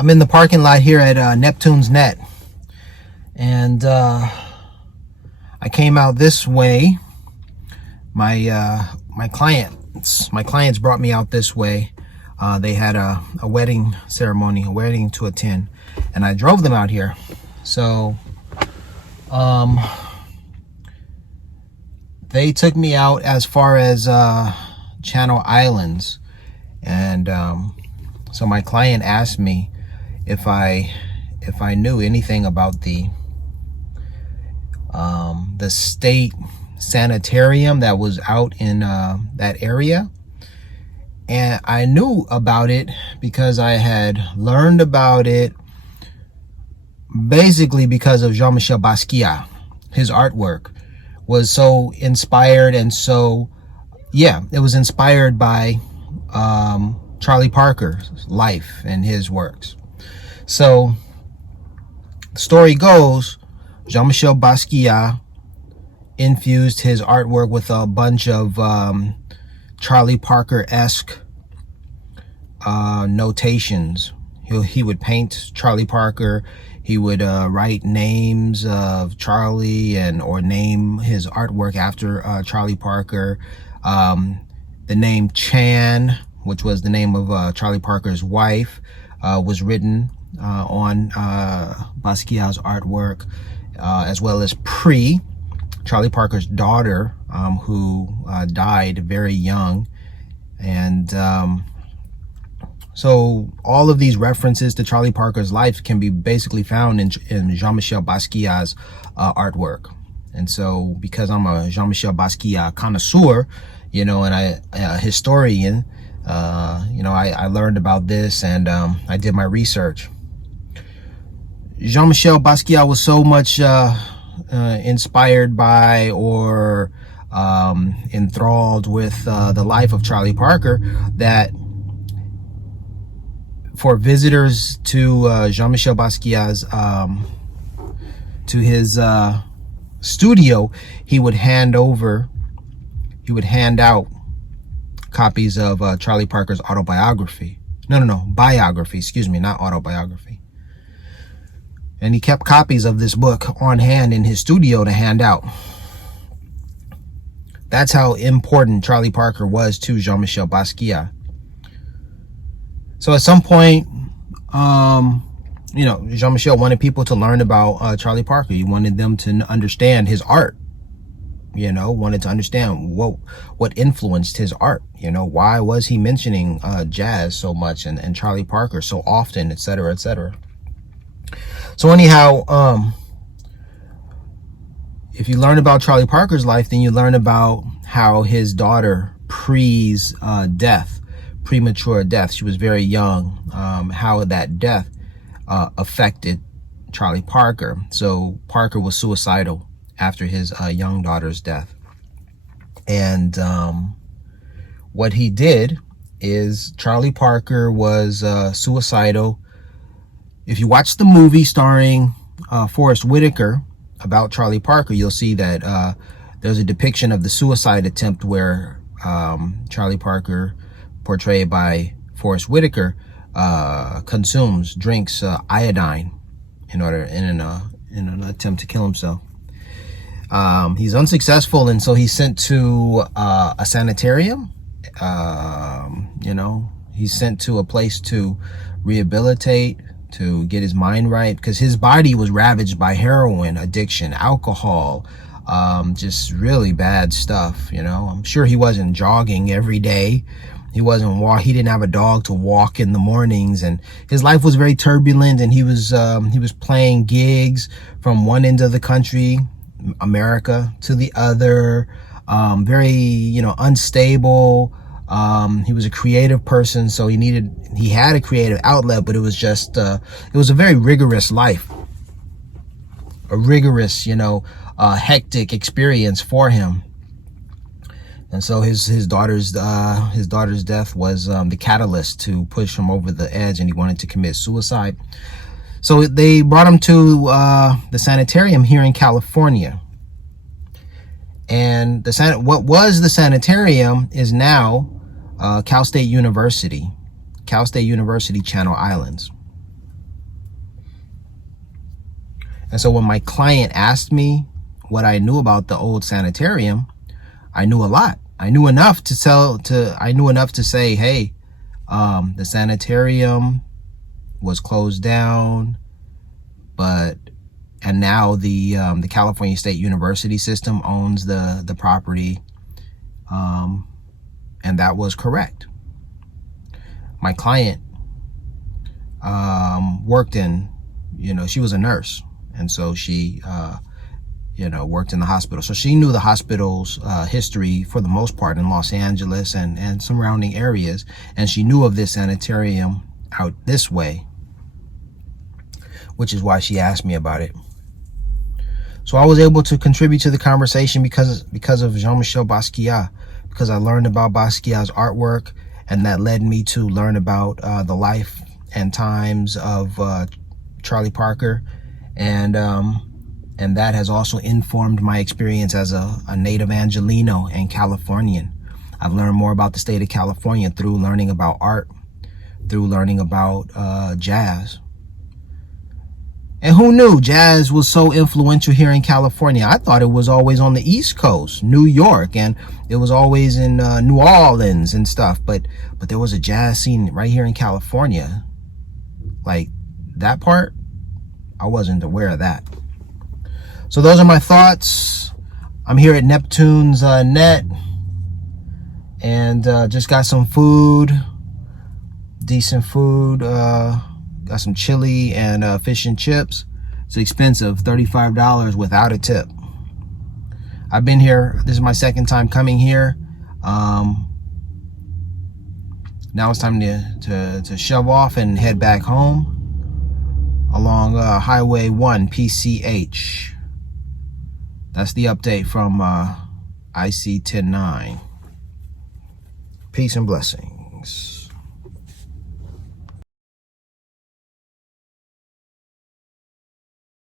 I'm in the parking lot here at Neptune's Net, and I came out this way. My clients brought me out this way. They had a wedding ceremony, a wedding to attend, and I drove them out here. So they took me out as far as Channel Islands, and so my client asked me if I knew anything about the state sanitarium that was out in that area. And I knew about it because I had learned about it basically because of Jean-Michel Basquiat. His artwork was so inspired, and so, yeah, it was inspired by Charlie Parker's life and his works. So the story goes, Jean-Michel Basquiat infused his artwork with a bunch of Charlie Parker-esque notations. He would paint Charlie Parker. He would write names of Charlie or name his artwork after Charlie Parker. The name Chan, which was the name of Charlie Parker's wife, was written on Basquiat's artwork, as well as Pre, Charlie Parker's daughter, who died very young. And so all of these references to Charlie Parker's life can be basically found in Jean-Michel Basquiat's artwork. And so because I'm a Jean-Michel Basquiat connoisseur, and a historian, I learned about this, and I did my research. Jean-Michel Basquiat was so much inspired by or enthralled with the life of Charlie Parker that for visitors to Jean-Michel Basquiat's to his studio, he would hand out copies of Charlie Parker's autobiography. Biography, excuse me, not autobiography. And he kept copies of this book on hand in his studio to hand out. That's how important Charlie Parker was to Jean-Michel Basquiat. So at some point, Jean-Michel wanted people to learn about Charlie Parker. He wanted them to understand his art. Wanted to understand what influenced his art. Why was he mentioning jazz so much and Charlie Parker so often, etc., etc. So anyhow, if you learn about Charlie Parker's life, then you learn about how his daughter Pre's premature death, she was very young, how that death affected Charlie Parker. So Parker was suicidal after his young daughter's death. And what he did is Charlie Parker was suicidal. If you watch the movie starring Forest Whitaker about Charlie Parker, you'll see that there's a depiction of the suicide attempt where Charlie Parker, portrayed by Forest Whitaker, drinks iodine in an attempt to kill himself. He's unsuccessful, and so he's sent to a sanitarium. He's sent to a place to rehabilitate, to get his mind right, because his body was ravaged by heroin addiction, alcohol, just really bad stuff. I'm sure he wasn't jogging every day. He didn't have a dog to walk in the mornings, and his life was very turbulent, and he was playing gigs from one end of the country, America, to the other, very, unstable. He was a creative person, so he had a creative outlet, but it was just, it was a very rigorous life, a rigorous, hectic experience for him. And so his daughter's death was the catalyst to push him over the edge, and he wanted to commit suicide. So they brought him to the sanitarium here in California. And what was the sanitarium is now Cal State University Channel Islands. And so when my client asked me what I knew about the old sanitarium, I knew a lot. I knew enough to say, hey, the sanitarium was closed down, and now the California State University system owns the property, and that was correct. My client worked in, she was a nurse, and so she worked in the hospital, so she knew the hospital's history for the most part in Los Angeles and surrounding areas, and she knew of this sanitarium out this way, which is why she asked me about it. So I was able to contribute to the conversation because of Jean-Michel Basquiat, because I learned about Basquiat's artwork, and that led me to learn about the life and times of Charlie Parker, and that has also informed my experience as a native Angelino and Californian. I've learned more about the state of California through learning about art, through learning about jazz. And who knew jazz was so influential here in California? I thought it was always on the East Coast, New York, and it was always in New Orleans and stuff. But there was a jazz scene right here in California. Like that part, I wasn't aware of that. So those are my thoughts. I'm here at Neptune's Net, and just got some food, decent food. Got some chili and fish and chips. It's expensive, $35 without a tip. I've been here. This is my second time coming here. Now it's time to shove off and head back home along Highway 1 PCH. That's the update from IC 109. Peace and blessings.